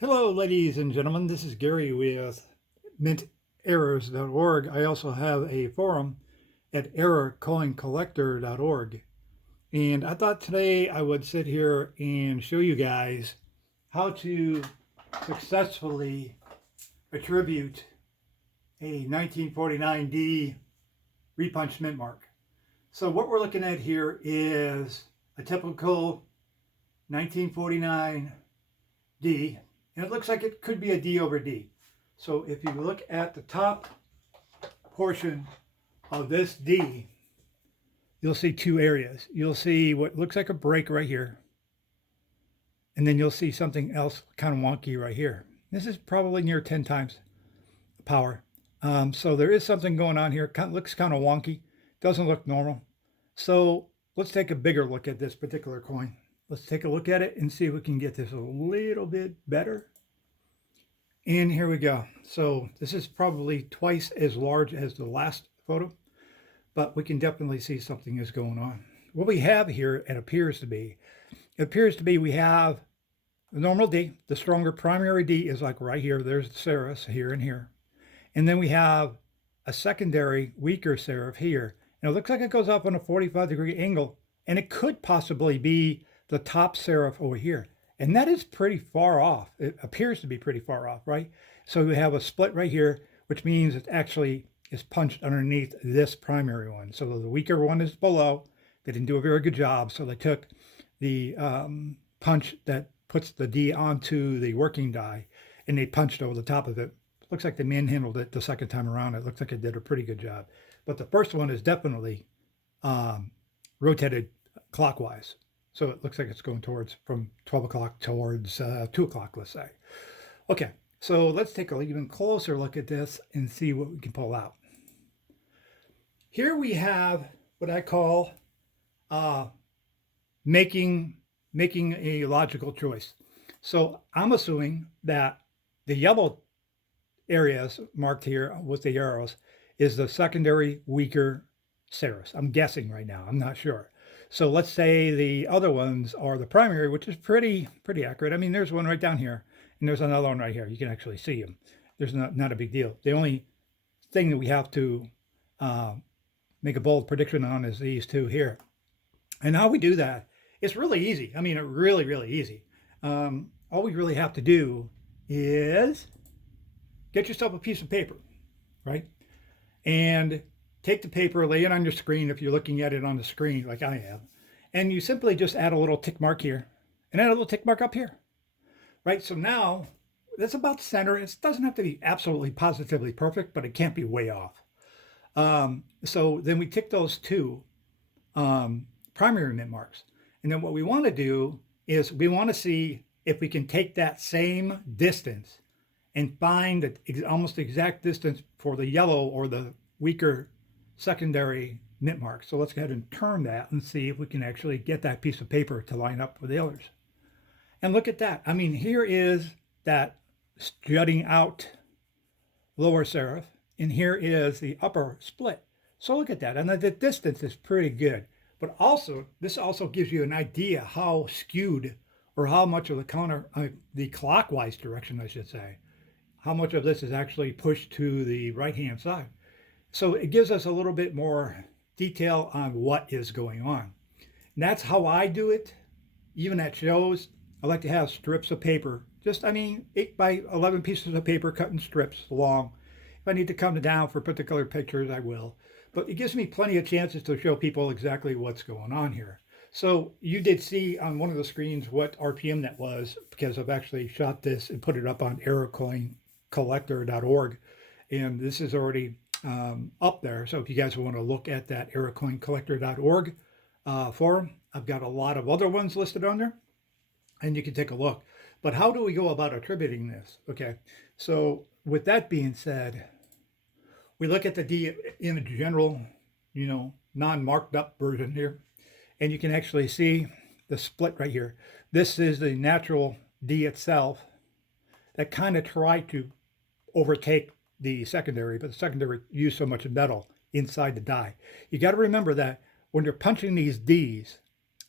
Hello, ladies and gentlemen. This is Gary with minterrors.org. I also have a forum at errorcoincollector.org. And I thought today I would sit here and show you guys how to successfully attribute a 1949D repunched mint mark. So what we're looking at here is a typical 1949D, and it looks like it could be a D over D. So if you look at the top portion of this D, you'll see two areas. You'll see what looks like a break right here, and then you'll see something else kind of wonky right here. This is probably near 10 times power. So there is something going on here. It looks kind of wonky. Doesn't look normal. So let's take a bigger look at this particular coin. Let's take a look at it and see if we can get this a little bit better. And here we go. So this is probably twice as large as the last photo, but we can definitely see something is going on. What we have here, it appears to be we have the normal D. The stronger primary D is like right here. There's the serif here and here. And then we have a secondary weaker serif here. And it looks like it goes up on a 45-degree angle, and it could possibly be the top serif over here. And that is pretty far off. It appears to be pretty far off, right? So we have a split right here, which means it actually is punched underneath this primary one. So the weaker one is below. They didn't do a very good job. So they took the punch that puts the D onto the working die, and they punched over the top of it. Looks like they manhandled it the second time around. It looks like it did a pretty good job. But the first one is definitely rotated clockwise. So it looks like it's going towards from 12 o'clock towards 2 o'clock, let's say. Okay, so let's take an even closer look at this and see what we can pull out. Here we have what I call making a logical choice. So I'm assuming that the yellow areas marked here with the arrows is the secondary weaker serifs. I'm guessing right now. I'm not sure. So let's say the other ones are the primary, which is pretty accurate. I mean, there's one right down here, and there's another one right here. You can actually see them. There's not a big deal. The only thing that we have to make a bold prediction on is these two here. And how we do that, it's really easy. I mean, really easy. All we really have to do is get yourself a piece of paper, right? And take the paper, lay it on your screen if you're looking at it on the screen like I am, and you simply just add a little tick mark here and add a little tick mark up here, right? So now that's about center. It doesn't have to be absolutely positively perfect, but it can't be way off. So then we tick those two primary mint marks. And then what we want to do is we want to see if we can take that same distance and find the almost exact distance for the yellow or the weaker secondary mint mark. So let's go ahead and turn that and see if we can actually get that piece of paper to line up with the others. And look at that. I mean, here is that jutting out lower serif, and here is the upper split. So look at that. And the distance is pretty good. But also, this also gives you an idea how skewed, or how much of the clockwise direction, I should say, how much of this is actually pushed to the right-hand side. So it gives us a little bit more detail on what is going on. And that's how I do it. Even at shows, I like to have strips of paper. 8 by 11 pieces of paper cut in strips long. If I need to come down for particular pictures, I will. But it gives me plenty of chances to show people exactly what's going on here. So you did see on one of the screens what RPM that was, because I've actually shot this and put it up on errorcoincollector.org. And this is already up there. So if you guys want to look at that errorcoincollector.org forum, I've got a lot of other ones listed on there, and you can take a look. But how do we go about attributing this? Okay, so with that being said, we look at the D in a general, non-marked up version here, and you can actually see the split right here. This is the natural D itself that kind of tried to overtake the secondary, but the secondary used so much metal inside the die. You got to remember that when you're punching these Ds,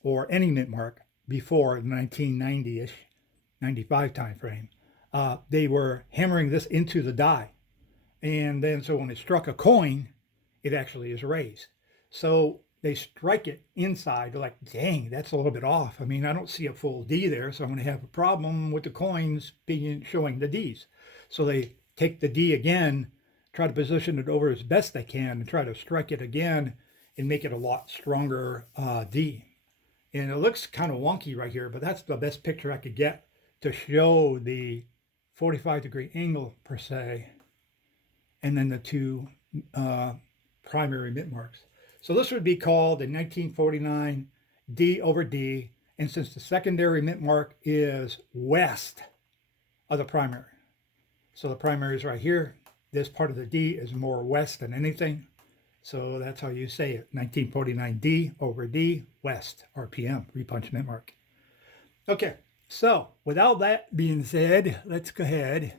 or any mint mark before 1990-ish, 95 time frame, they were hammering this into the die. And then so when it struck a coin, it actually is raised. So they strike it inside, like, dang, that's a little bit off. I mean, I don't see a full D there, so I'm going to have a problem with the coins being showing the Ds. So they take the D again, try to position it over as best they can, and try to strike it again and make it a lot stronger D. And it looks kind of wonky right here, but that's the best picture I could get to show the 45-degree angle per se, and then the two primary mint marks. So this would be called a 1949 D over D, and since the secondary mint mark is west of the primary, so the primary is right here, this part of the D is more west than anything. So that's how you say it, 1949 D over D, west, RPM, repunch mint mark. Okay, so without that being said, let's go ahead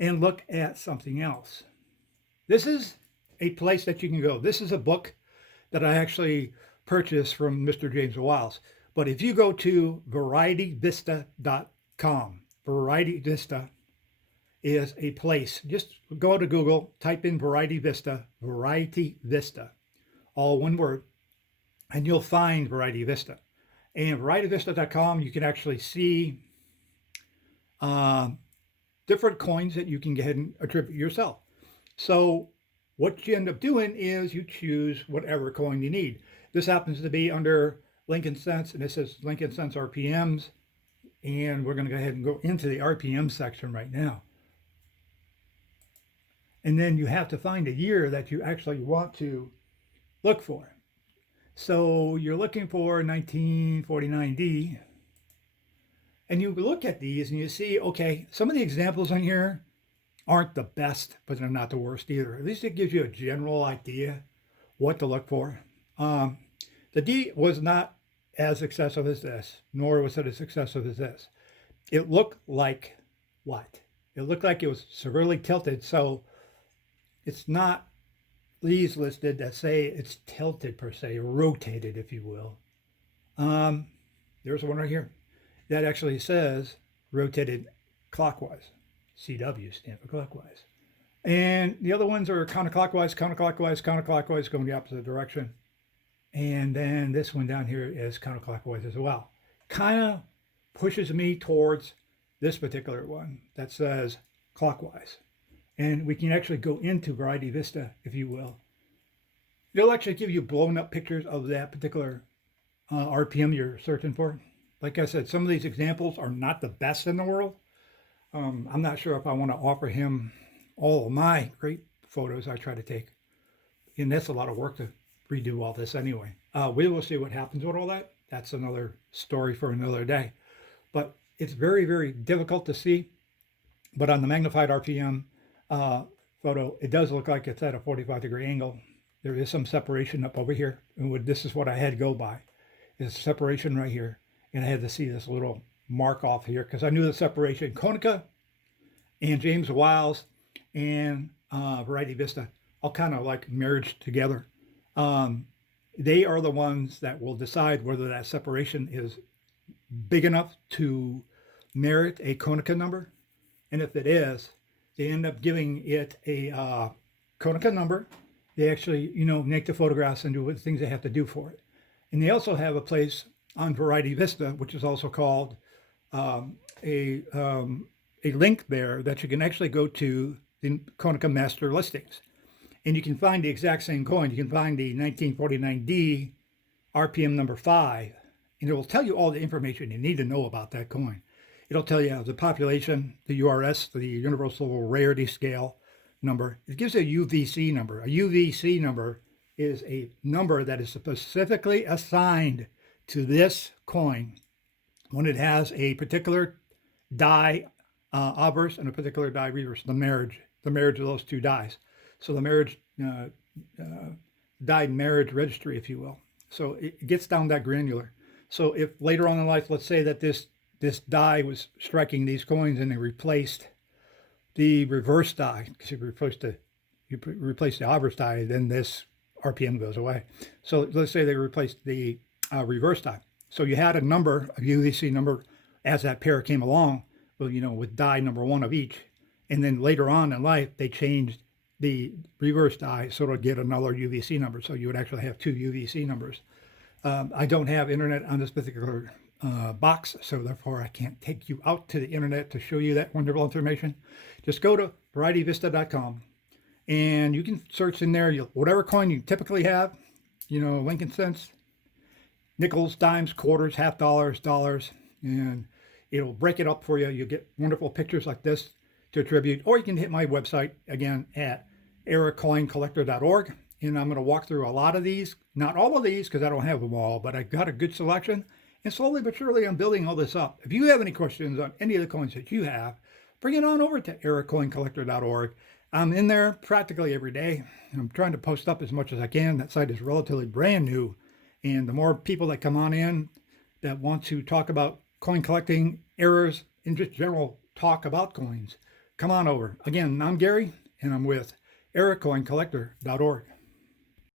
and look at something else. This is a place that you can go. This is a book that I actually purchased from Mr. James Wiles. But if you go to VarietyVista.com, Variety Vista is a place. Just go to Google, type in Variety Vista, all one word, and you'll find Variety Vista. And VarietyVista.com, you can actually see different coins that you can go ahead and attribute yourself. So what you end up doing is you choose whatever coin you need. This happens to be under Lincoln Cents, and this is Lincoln Cents RPMs. And we're going to go ahead and go into the RPM section right now. And then you have to find a year that you actually want to look for. So you're looking for 1949D. And you look at these and you see, okay, some of the examples on here aren't the best, but they're not the worst either. At least it gives you a general idea what to look for. The D was not as excessive as this, nor was it as excessive as this. It looked like what? It looked like it was severely tilted, so it's not these listed that say it's tilted per se, rotated, if you will. There's one right here that actually says rotated clockwise. CW stand for clockwise. And the other ones are counterclockwise, counterclockwise, counterclockwise, going the opposite direction. And then this one down here is counterclockwise as well. Kind of pushes me towards this particular one that says clockwise. And we can actually go into Variety Vista, if you will. It'll actually give you blown up pictures of that particular RPM you're searching for. Like I said, some of these examples are not the best in the world. I'm not sure if I want to offer him all of my great photos I try to take. And that's a lot of work to redo all this anyway. We will see what happens with all that. That's another story for another day. But it's very, very difficult to see. But on the magnified RPM photo, it does look like it's at a 45-degree angle. There is some separation up over here. And this is what I had to go by. Is separation right here. And I had to see this little mark off here because I knew the separation. Konica and James Wiles and Variety Vista all kind of like merged together. They are the ones that will decide whether that separation is big enough to merit a Konica number. And if it is, they end up giving it a Konica number. They actually, make the photographs and do the things they have to do for it. And they also have a place on Variety Vista, which is also called a link there that you can actually go to the Konica master listings. And you can find the exact same coin. You can find the 1949D RPM number 5, and it will tell you all the information you need to know about that coin. It'll tell you the population, the URS, the Universal Rarity Scale number. It gives a UVC number. A UVC number is a number that is specifically assigned to this coin when it has a particular die obverse and a particular die reverse, the marriage of those two dies. So the marriage, die marriage registry, if you will. So it gets down that granular. So if later on in life, let's say that this die was striking these coins and they replaced the reverse die, because you replace the obverse die, then this RPM goes away. So let's say they replaced the reverse die. So you had a number, a UVC number, as that pair came along. well, with die number one of each. And then later on in life, they changed the reverse die so it'll get another UVC number. So you would actually have two UVC numbers. I don't have internet on this particular box, so therefore I can't take you out to the internet to show you that wonderful information. Just go to varietyvista.com and you can search in there whatever coin you typically have, Lincoln cents, nickels, dimes, quarters, half dollars, dollars, and it'll break it up for you. You'll get wonderful pictures like this to attribute, or you can hit my website again at eracoincollector.org. And I'm going to walk through a lot of these, not all of these because I don't have them all, but I've got a good selection. And slowly but surely, I'm building all this up. If you have any questions on any of the coins that you have, bring it on over to eracoincollector.org. I'm in there practically every day. I'm trying to post up as much as I can. That site is relatively brand new. And the more people that come on in that want to talk about coin collecting, errors, and just general talk about coins, come on over. Again, I'm Gary, and I'm with eracoincollector.org.